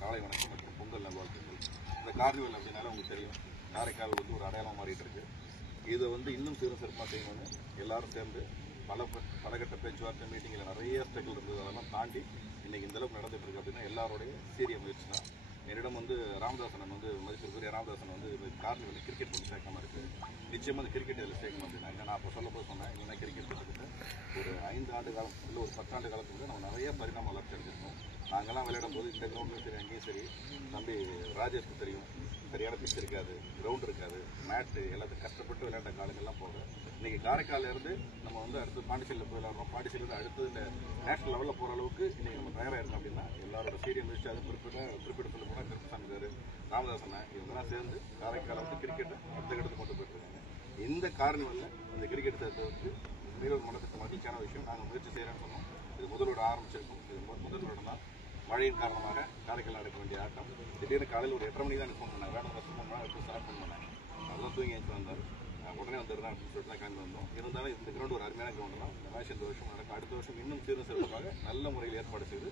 காலை வணக்கம் மற்றும் பொங்கல் நல்வாழ்த்துக்கள். இந்த கார்னிவல் அப்படின்னால உங்களுக்கு தெரியும், காரைக்கால் வந்து ஒரு அடையாளம் மாறிட்டு இருக்கு. இதை வந்து இன்னும் சீரும் சிறப்பாக செய்யணும்னு எல்லாரும் சேர்ந்து பலகட்ட பேச்சுவார்த்தை மீட்டிங்கில் நிறைய ஸ்ட்ரகிள் இருந்தது. அதெல்லாம் தாண்டி இன்னைக்கு இந்த அளவுக்கு நடந்துட்டு இருக்கு அப்படின்னா எல்லாருடைய சீரிய முயற்சி தான். என்னிடம் வந்து ராமதாசன் வந்து மதிப்பிற்குரிய ராமதாசன் வந்து கார்னிவல் கிரிக்கெட் கொஞ்சம் சேர்க்காம இருக்கு, நிச்சயமாக அந்த கிரிக்கெட் இதில் சேர்க்கணும் அப்படின்னா நான் அப்போ சொல்ல போது சொன்னேன். இல்லைன்னா கிரிக்கெட் கிட்டத்தட்ட ஒரு 5 ஆண்டு காலம் இல்லை ஒரு 10 ஆண்டு காலத்துக்கு நம்ம நிறைய பரிணாம வளர்ச்சி அடைஞ்சிருக்கோம். நாங்கள்லாம் விளையாடும் போது இந்த கிரவுண்ட்லையும் சரி அங்கேயும் சரி தம்பி ராஜேஷ்க்கு தெரியும், சரியான பிச் இருக்காது, கிரவுண்ட் இருக்காது, மேட்டு எல்லாத்தையும் கஷ்டப்பட்டு விளையாண்ட காலங்கள்லாம் போக இன்னைக்கு காரைக்காலில் இருந்து நம்ம வந்து அடுத்து பாண்டிச்சேரியில் போய் விளையாடுறோம். பாண்டிச்சேரியில் அடுத்து இந்த நேஷனல் லெவலில் போகிற அளவுக்கு இன்னைக்கு நம்ம தயாராக இருக்கோம் அப்படின்னா எல்லாரோட சீரிய முயற்சி. அது குறிப்பிட்ட சொல்ல போனால் கருப்பசாமி சார், ராமதாசன் இவங்கெல்லாம் சேர்ந்து காரைக்காலை வந்து கிரிக்கெட்டை அடுத்த கட்டத்துக்கு கொண்டு போயிட்டு இருக்காங்க. இந்த கார்னிவலில் இந்த கிரிக்கெட் சேர்த்ததுக்கு மிக ஒரு மனத்துக்கு மகிழ்ச்சியான விஷயம். நாங்கள் முயற்சி செய்கிறேன்னு சொன்னோம். இது முதலோட ஆரம்பிச்சிருக்கோம். இது முதலோட தான் மழையின் காரணமாக காரைக்கால் நடக்க வேண்டிய ஆட்டம். திடீர்னு காலையில் ஒரு 8:30 மணி தான் எனக்கு ஃபோன் பண்ணேன். வேலை ஃபோன் பண்ணால் செலக்ட் ஃபோன் பண்ணேன். அதெல்லாம் தூங்கி எழுந்து வந்தார். உடனே வந்துடுறேன் அப்படின்னு சொல்லிட்டு தான் கிளம்பி வந்தோம். இருந்தாலும் இந்த கிரவுண்ட் ஒரு அருமையான கிரவுண்ட் தான். இந்த மேட்ச் இந்த வருஷம் நடக்கும். அடுத்த வருஷம் இன்னும் சீரும் சிறப்பாக நல்ல முறையில் ஏற்பாடு செய்து